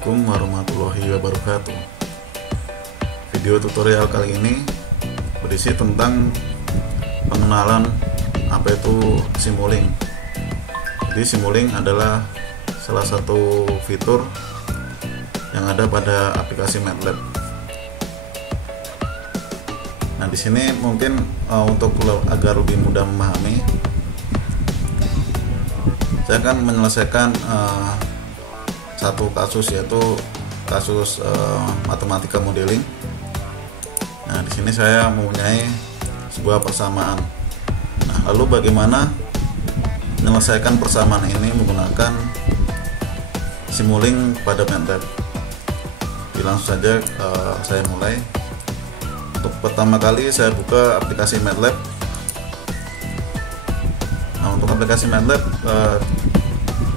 Assalamualaikum warahmatullahi wabarakatuh. Video tutorial kali ini berisi tentang pengenalan apa itu Simulink. Jadi Simulink adalah salah satu fitur yang ada pada aplikasi MATLAB. Nah, di sini mungkin untuk agar lebih mudah memahami, saya akan menyelesaikan satu kasus, yaitu kasus matematika modeling. Nah, di sini saya mempunyai sebuah persamaan. Nah, lalu bagaimana menyelesaikan persamaan ini menggunakan Simulink pada MATLAB? Jadi langsung saja saya mulai. Untuk pertama kali saya buka aplikasi MATLAB. Nah, untuk aplikasi MATLAB,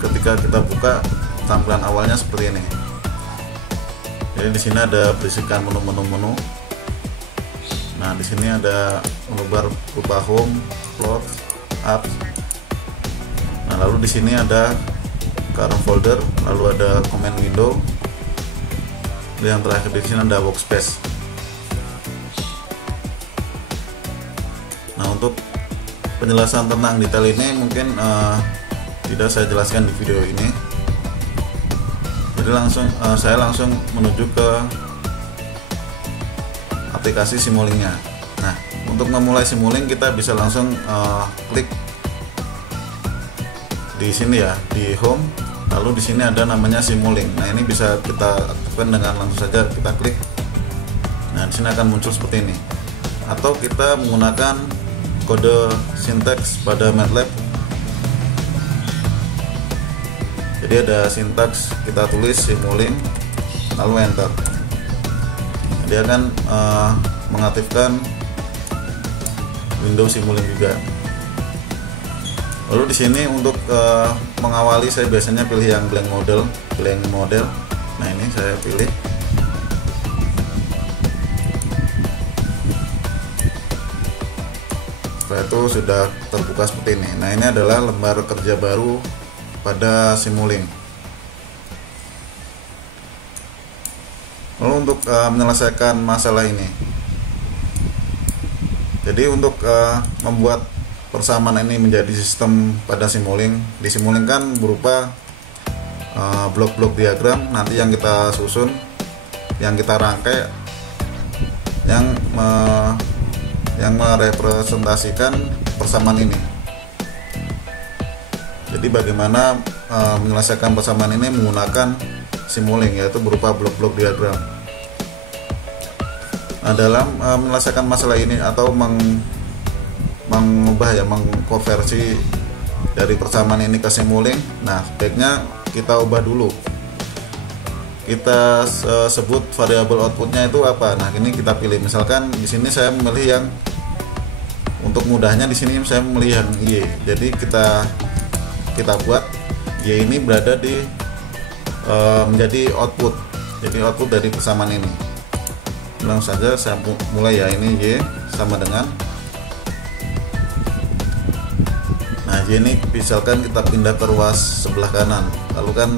ketika kita buka, tampilan awalnya seperti ini. Jadi di sini ada berisikan menu. Nah, di sini ada menu bar berupa home, plot, apps. Nah, lalu di sini ada current folder, lalu ada command window. Dan yang terakhir di sini ada workspace. Nah, untuk penjelasan tentang detail ini mungkin tidak saya jelaskan di video ini. Jadi saya langsung menuju ke aplikasi Simulinknya. Nah, untuk memulai Simulink kita bisa langsung klik di sini ya, di home. Lalu di sini ada namanya Simulink. Nah, ini bisa kita aktifkan dengan langsung saja kita klik. Nah, di sini akan muncul seperti ini. Atau kita menggunakan kode sintaks pada MATLAB. Jadi ada sintaks, kita tulis Simulink lalu enter. Dia akan mengaktifkan Windows Simulink juga. Lalu di sini untuk mengawali saya biasanya pilih yang blank model. Nah, ini saya pilih. Setelah itu sudah terbuka seperti ini. Nah, ini adalah lembar kerja baru pada Simulink. Lalu untuk menyelesaikan masalah ini, jadi untuk membuat persamaan ini menjadi sistem pada Simulink, di Simulink kan berupa blok-blok diagram nanti yang kita susun, yang kita rangkai, yang merepresentasikan persamaan ini. Jadi bagaimana menyelesaikan persamaan ini menggunakan Simulink, yaitu berupa blok-blok diagram. Nah, dalam menyelesaikan masalah ini atau mengkonversi dari persamaan ini ke Simulink, nah sebaiknya kita ubah dulu. Kita sebut variabel outputnya itu apa. Nah, ini kita pilih. Misalkan di sini saya memilih yang, untuk mudahnya di sini saya memilih yang Y. Jadi kita buat Y ini berada di menjadi output. Jadi output dari persamaan ini. Langsung saja saya mulai ya, ini Y sama dengan. Nah, Y ini misalkan kita pindah ke ruas sebelah kanan. Lalu kan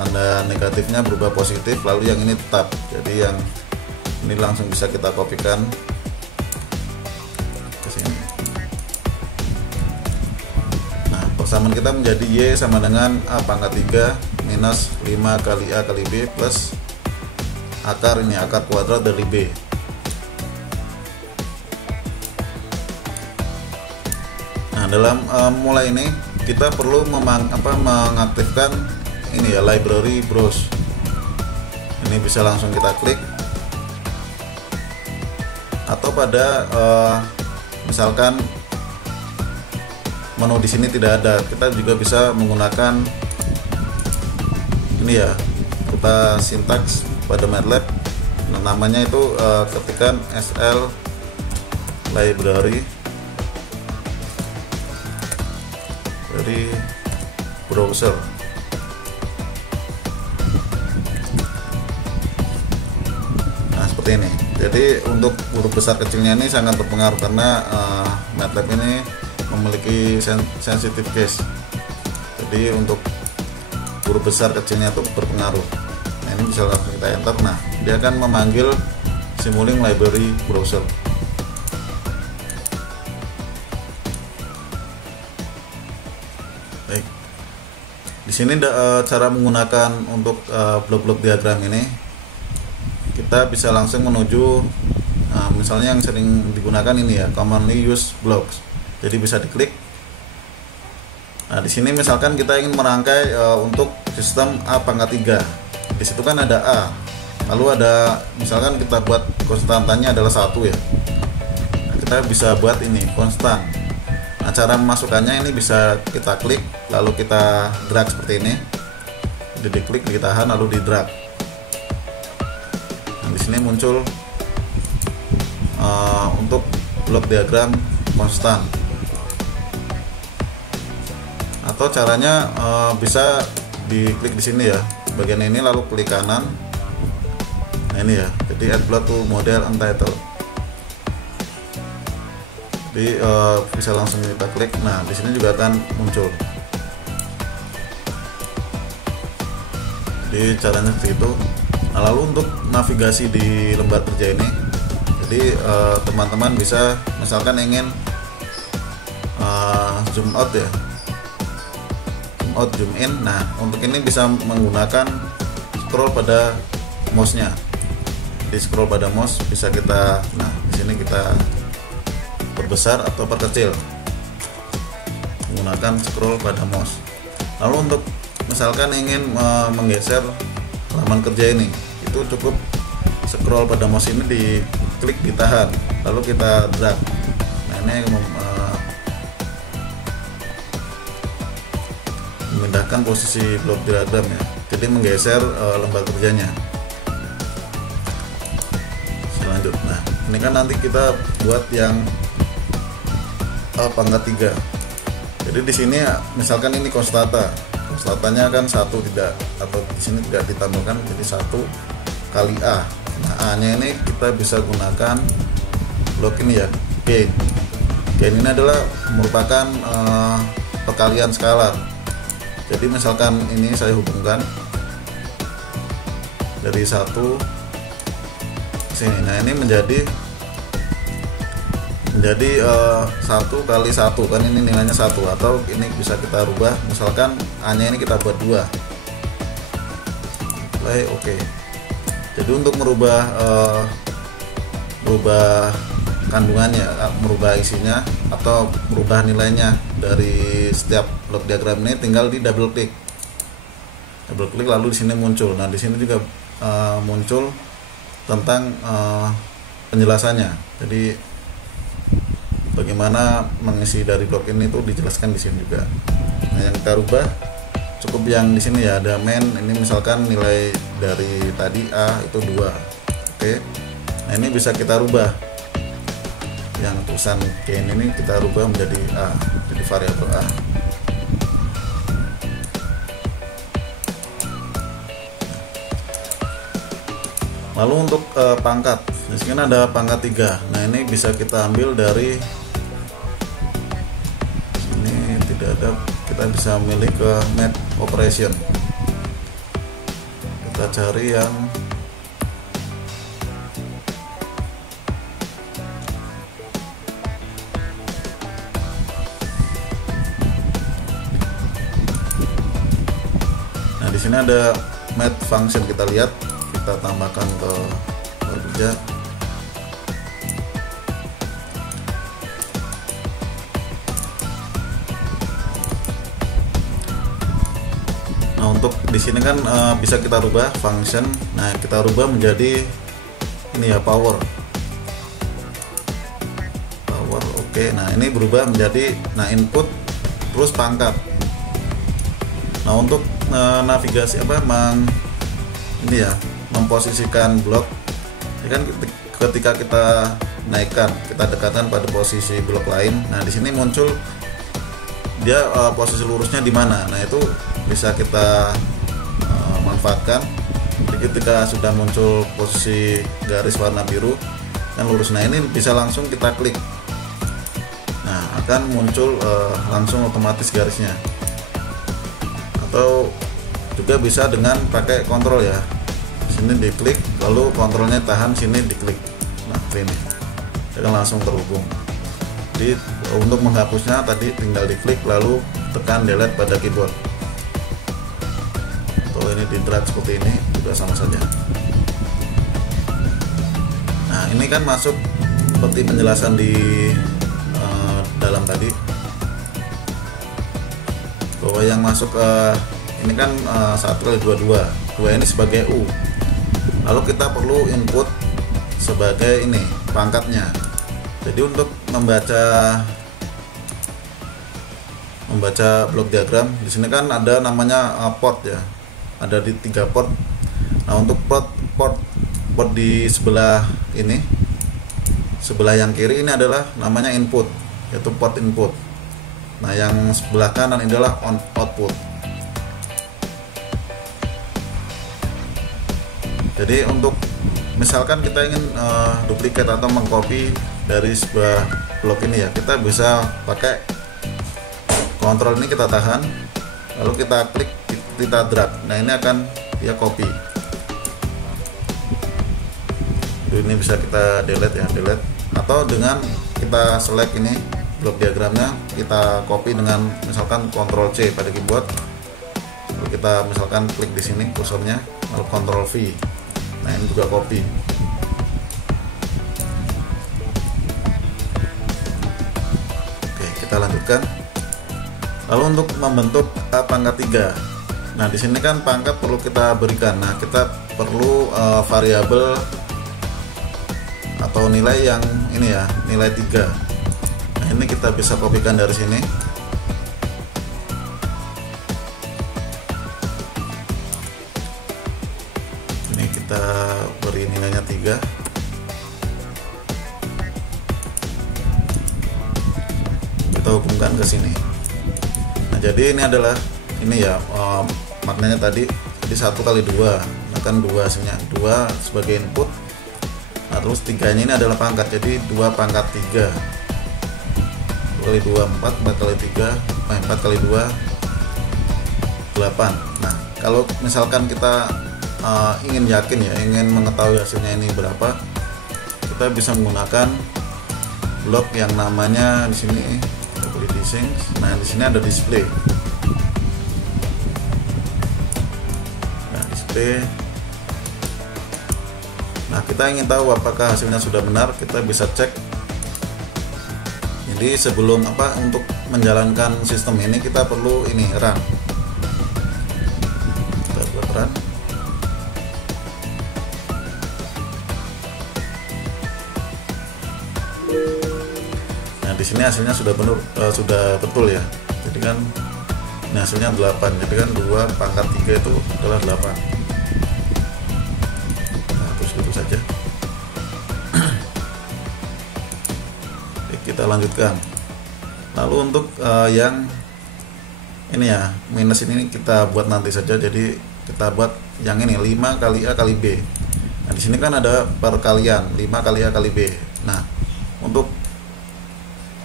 tanda negatifnya berubah positif, lalu yang ini tetap. Jadi yang ini langsung bisa kita kopikan ke sini. Persamaan kita menjadi Y sama dengan A pangkat 3 minus 5 kali A kali B plus akar kuadrat dari B. Nah, dalam mulai ini kita perlu mengaktifkan ini ya, library browse. Ini bisa langsung kita klik. Atau pada misalkan menu di sini tidak ada, kita juga bisa menggunakan ini ya, kita sintaks pada MATLAB. Nah, namanya itu ketikkan SL library dari browser. Nah, seperti ini. Jadi untuk huruf besar kecilnya ini sangat berpengaruh karena MATLAB ini memiliki sensitive case. Jadi untuk huruf besar kecilnya itu berpengaruh. Nah ini bisa langsung kita enter. Nah dia akan memanggil Simulink Library Browser. Baik, di sini cara menggunakan untuk blok-blok diagram ini, kita bisa langsung menuju misalnya yang sering digunakan ini ya, commonly used blocks. Jadi bisa diklik. Nah di sini misalkan kita ingin merangkai untuk sistem A pangkat 3. Di situ kan ada A, lalu ada misalkan kita buat konstantannya adalah 1 ya. Nah, kita bisa buat ini konstan. Nah cara memasukkannya ini bisa kita klik lalu kita drag seperti ini. Jadi diklik, ditahan lalu di drag. Nah di sini muncul untuk blok diagram konstan. Atau caranya bisa diklik di sini ya, bagian ini lalu klik kanan. Nah ini ya, jadi add block to model untitled. Jadi bisa langsung kita klik. Nah di sini juga akan muncul. Jadi caranya seperti itu. Nah lalu untuk navigasi di lembar kerja ini, jadi teman-teman bisa misalkan ingin zoom out ya, out, zoom in. Nah untuk ini bisa menggunakan scroll pada mouse-nya. Di scroll pada mouse bisa kita, nah di sini kita perbesar atau perkecil menggunakan scroll pada mouse. Lalu untuk misalkan ingin menggeser halaman kerja ini, itu cukup scroll pada mouse ini, diklik, ditahan, lalu kita drag. Nah ini memindahkan posisi blok diagram ya, jadi menggeser lembar kerjanya. Selanjut, nah ini kan nanti kita buat yang pangkat 3. Jadi di sini misalkan ini konstatanya kan 1 tidak, atau di sini tidak ditambahkan, jadi 1 kali A. Nah A nya ini kita bisa gunakan blok ini ya, gain. Gain ini adalah merupakan perkalian skalar. Jadi misalkan ini saya hubungkan dari 1 sini. Nah ini menjadi 1 kali 1 kan, ini nilainya 1. Atau ini bisa kita rubah, misalkan A nya ini kita buat 2. Play, oke. Jadi untuk merubah kandungannya, merubah isinya atau merubah nilainya dari setiap blok diagram ini, tinggal di double klik lalu di sini muncul. Nah di sini juga muncul tentang penjelasannya. Jadi bagaimana mengisi dari blok ini itu dijelaskan di sini juga. Nah yang kita rubah cukup yang di sini ya, ada main. Ini misalkan nilai dari tadi A itu 2. Oke. Nah ini bisa kita rubah. Yang tulisan gain ini kita rubah menjadi A, jadi variabel A. Lalu untuk pangkat, di sini ada pangkat 3. Nah ini bisa kita ambil dari ini, tidak ada, kita bisa milih ke Map Operation. Kita cari yang di sini ada math function, kita lihat, kita tambahkan ke kerja. Nah untuk di sini kan bisa kita rubah function. Nah kita rubah menjadi ini ya, power. Oke. Nah ini berubah menjadi input terus pangkat. Nah untuk navigasi ini ya, memposisikan blok ini kan ketika kita naikkan, kita dekatkan pada posisi blok lain. Nah di sini muncul dia posisi lurusnya di mana. Nah itu bisa kita manfaatkan. Jadi ketika sudah muncul posisi garis warna biru yang lurus, nah ini bisa langsung kita klik. Nah akan muncul langsung otomatis garisnya. Atau Juga bisa dengan pakai kontrol ya. Sini diklik, lalu kontrolnya tahan, sini diklik. Nah ini dia langsung terhubung. Jadi untuk menghapusnya tadi tinggal diklik lalu tekan delete pada keyboard. Kalau ini di drag seperti ini juga sama saja. Nah ini kan masuk seperti penjelasan di dalam tadi, bahwa yang masuk ke ini kan 1x22, 2 ini sebagai U, lalu kita perlu input sebagai ini pangkatnya. Jadi untuk membaca blok diagram di sini kan ada namanya port ya, ada di 3 port. Nah untuk port di sebelah ini, sebelah yang kiri ini adalah namanya input, yaitu port input. Nah yang sebelah kanan ini adalah output. Jadi untuk misalkan kita ingin duplikat atau mengcopy dari sebuah blok ini ya, kita bisa pakai kontrol ini, kita tahan lalu kita klik, kita drag. Nah ini akan dia copy. Ini bisa kita delete ya, delete, atau dengan kita select ini blok diagramnya, kita copy dengan misalkan Ctrl C pada keyboard, lalu kita misalkan klik di sini kursornya, lalu Ctrl V. Nah ini juga copy. Oke, kita lanjutkan. Lalu untuk membentuk pangkat 3. Nah di sini kan pangkat perlu kita berikan. Nah kita perlu variabel atau nilai yang ini ya, nilai 3. Nah ini kita bisa kopikan dari sini. Ini kita beri nilainya 3. Kita hubungkan ke sini. Nah jadi ini adalah ini ya maknanya tadi, jadi 1x2, nah kan 2 hasilnya, 2 sebagai input. Nah terus 3-nya ini adalah pangkat, jadi 2 pangkat 3, 2x2 4, 4x3 4x2 8. Nah kalau misalkan kita ingin yakin ya, ingin mengetahui hasilnya ini berapa, kita bisa menggunakan blok yang namanya di sini dising. Nah di sini ada display. Nah display. Nah kita ingin tahu apakah hasilnya sudah benar, kita bisa cek. Jadi sebelum untuk menjalankan sistem ini kita perlu ini run. Kita buat run. Nah di sini hasilnya sudah benar, sudah betul ya. Jadi kan ini hasilnya 8. Jadi kan 2 pangkat 3 itu adalah 8. Nah terus itu saja. Oke, kita lanjutkan. Lalu untuk yang ini ya, minus ini kita buat nanti saja. Jadi kita buat yang ini 5 kali A kali B. Nah di sini kan ada perkalian 5 kali A kali B. Nah untuk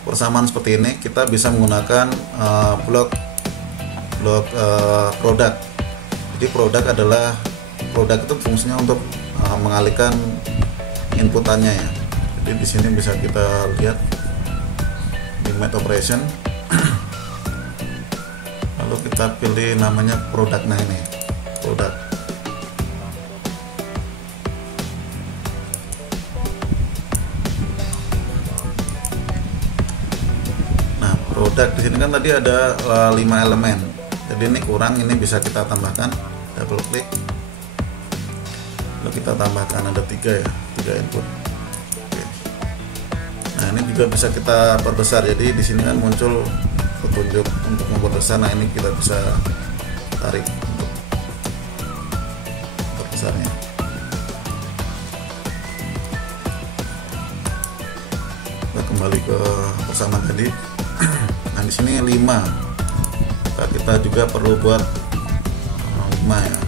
persamaan seperti ini kita bisa menggunakan blok produk. Jadi produk itu fungsinya untuk mengalihkan inputannya ya. Jadi di sini bisa kita lihat di math operation. Lalu kita pilih namanya produk. Nah ini produk. Produk di sini kan tadi ada 5 elemen. Jadi ini kurang, ini bisa kita tambahkan. Double klik. Lalu kita tambahkan ada 3 ya, 3 input. Oke. Nah ini juga bisa kita perbesar. Jadi di sini kan muncul petunjuk untuk memperbesar. Nah ini kita bisa tarik untuk perbesarnya. Kita kembali ke persamaan tadi. Nah di sini 5. Kita juga perlu buat 5 ya.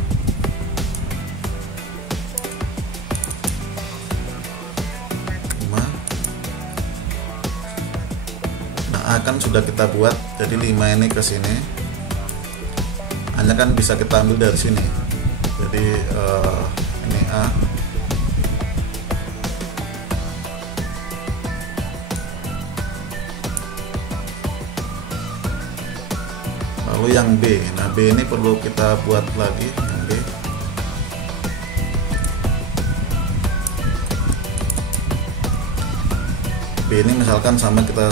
Nah akan sudah kita buat. Jadi 5 ini ke sini. hanya kan bisa kita ambil dari sini. Jadi ini A, lalu yang B. Nah, B ini perlu kita buat lagi yang B. B ini misalkan sama kita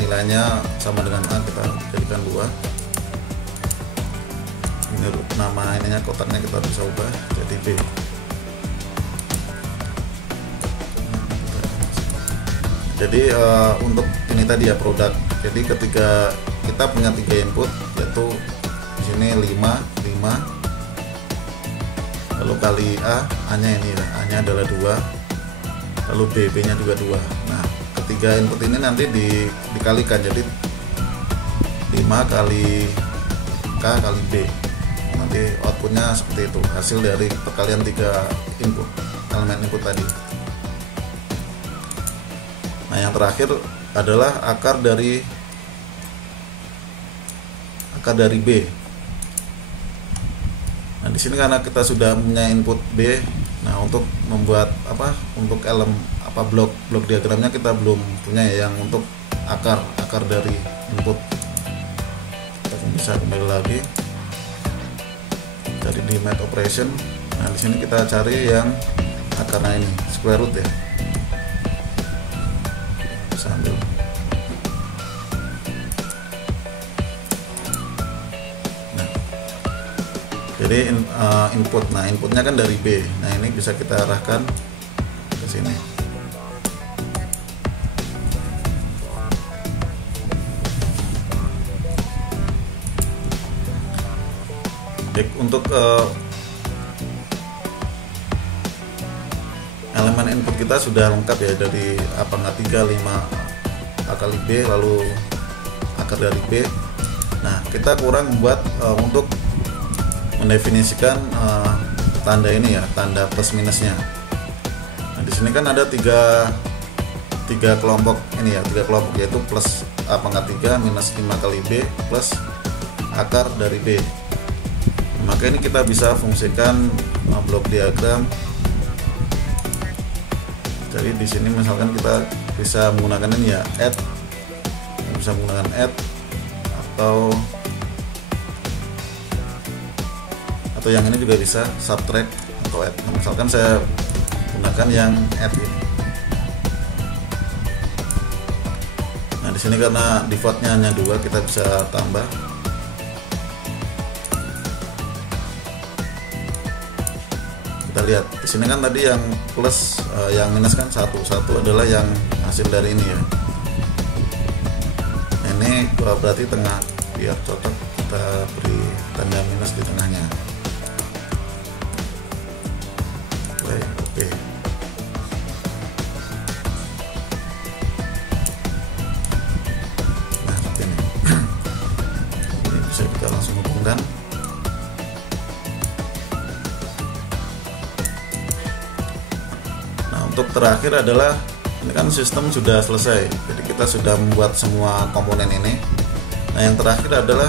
nilainya sama dengan A, kita jadikan 2. Ini nama ininya, kotaknya kita bisa ubah jadi B. Jadi untuk ini tadi ya produk. Jadi ketika kita punya 3 input, yaitu di sini 5, lalu kali A-nya ini, A-nya adalah 2, lalu B-nya juga 2. Nah, ketiga input ini nanti dikalikan, jadi 5 kali K kali B. Nanti outputnya seperti itu, hasil dari perkalian 3 input, elemen input tadi. Nah, yang terakhir adalah akar dari B. Nah, di sini karena kita sudah punya input B, nah untuk membuat untuk blok diagramnya kita belum punya ya, yang untuk akar dari input. Kita bisa kembali lagi dari di math operation. Nah, di sini kita cari yang akarnya ini, square root ya. Bisa ambil. Jadi input, nah inputnya kan dari B. Nah, ini bisa kita arahkan ke sini. Baik, untuk elemen input kita sudah lengkap ya, dari A pangkat 3, 5 A kali B, lalu akar dari B. Nah, kita kurang buat untuk mendefinisikan tanda ini ya, tanda plus minusnya. Nah, di sini kan ada tiga kelompok ini ya, 3 kelompok, yaitu plus A pangkat 3 minus 5 kali B plus akar dari B. Maka ini kita bisa fungsikan blok diagram. Jadi di sini misalkan kita bisa menggunakan ini ya, add, bisa menggunakan add atau yang ini juga bisa subtract atau add. Nah, misalkan saya gunakan yang add ini. Nah, di sini karena defaultnya hanya 2, kita bisa tambah. Kita lihat di sini kan tadi yang plus, yang minus kan 1 adalah yang hasil dari ini ya. Nah, ini berarti tengah, biar cocok kita beri tanda minus di tengahnya. Oke. Nah, seperti ini. Ini bisa kita langsung hubungkan. Nah, untuk terakhir adalah ini kan sistem sudah selesai. Jadi kita sudah membuat semua komponen ini. Nah, yang terakhir adalah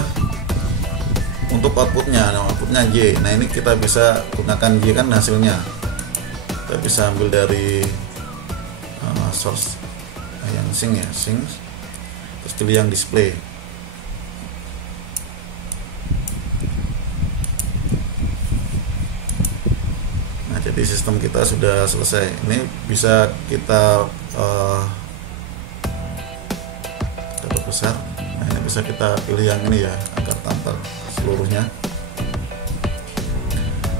untuk outputnya. Nah, outputnya Y. Nah, ini kita bisa gunakan Y kan hasilnya. Kita bisa ambil dari source yang sync ya, terus pilih yang display. Nah, jadi sistem kita sudah selesai. Ini bisa kita besar. Nah, ini bisa kita pilih yang ini ya, agar tampak seluruhnya.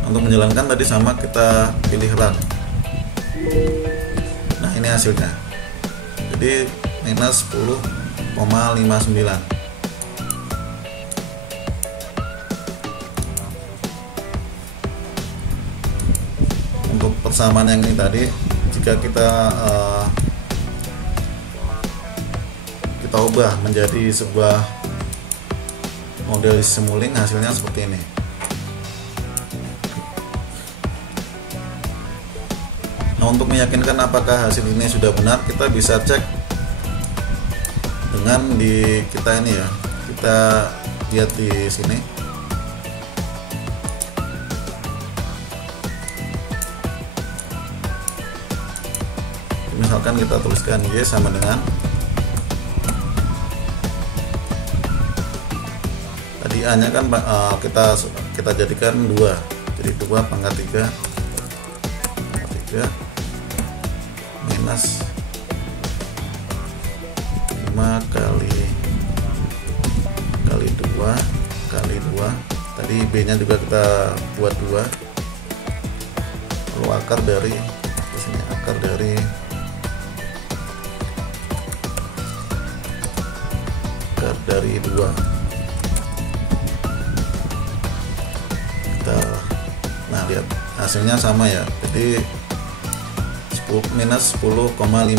Untuk menjalankan tadi sama, kita pilih run. Nah, ini hasilnya. Jadi minus 10,59. Untuk persamaan yang ini tadi, jika kita ubah menjadi sebuah model simuling, hasilnya seperti ini. Nah, untuk meyakinkan apakah hasil ini sudah benar, kita bisa cek dengan kita ini ya, kita lihat di sini. misalkan kita tuliskan Y sama dengan tadi A nya kan kita jadikan 2, jadi 2 pangkat 3 minus 5 kali 2 kali 2, tadi B nya juga kita buat 2, lalu akar dari sini, akar dari 2. Nah lihat hasilnya sama ya, jadi minus 10,58,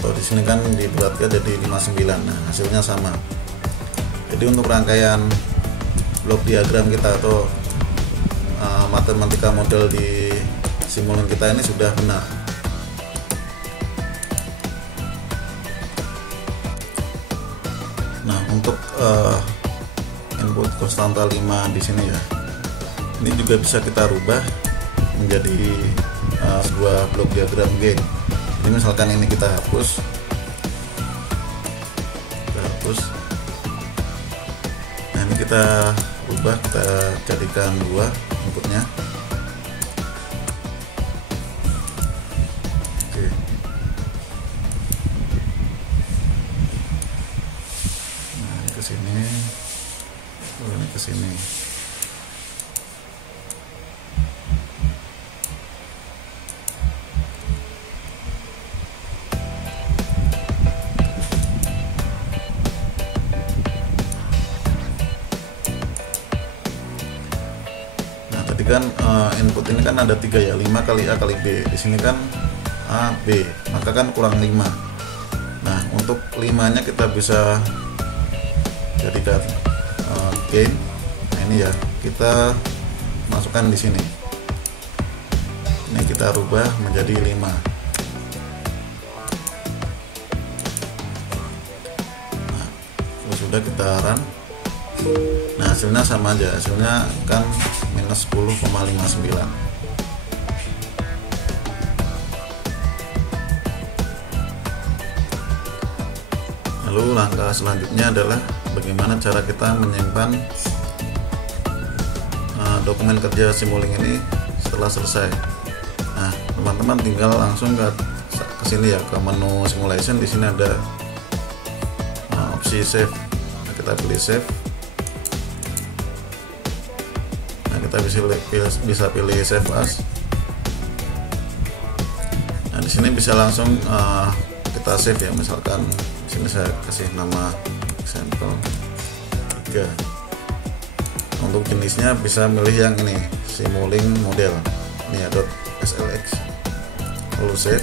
atau di sini kan dibuatkan jadi 59. Nah hasilnya sama. Jadi untuk rangkaian blok diagram kita atau matematika model di Simulink kita ini sudah benar. Nah untuk input konstanta 5 di sini ya, ini juga bisa kita rubah menjadi sebuah blok diagram gain. Jadi misalkan ini kita hapus, nah ini kita rubah, kita jadikan 2 inputnya. Oke. Nah ini ke sini, ini ke sini. Kan input ini kan ada 3 ya, 5 kali A kali B. Di sini kan A, B, maka kan kurang 5. Nah untuk 5 nya kita bisa jadikan gain. Nah ini ya, kita masukkan di sini. Ini kita rubah menjadi 5. Nah sudah kita run. Nah hasilnya sama aja, hasilnya kan minus 10,59. Lalu langkah selanjutnya adalah bagaimana cara kita menyimpan dokumen kerja Simulink ini setelah selesai. Nah teman-teman tinggal langsung ke sini ya, ke menu simulation. Di sini ada opsi save. Nah, kita pilih save. Kita bisa pilih save as. Nah di sini bisa langsung kita save ya, misalkan di sini saya kasih nama example 3. Untuk jenisnya bisa milih yang ini, Simulink model ini ya .slx, lalu save.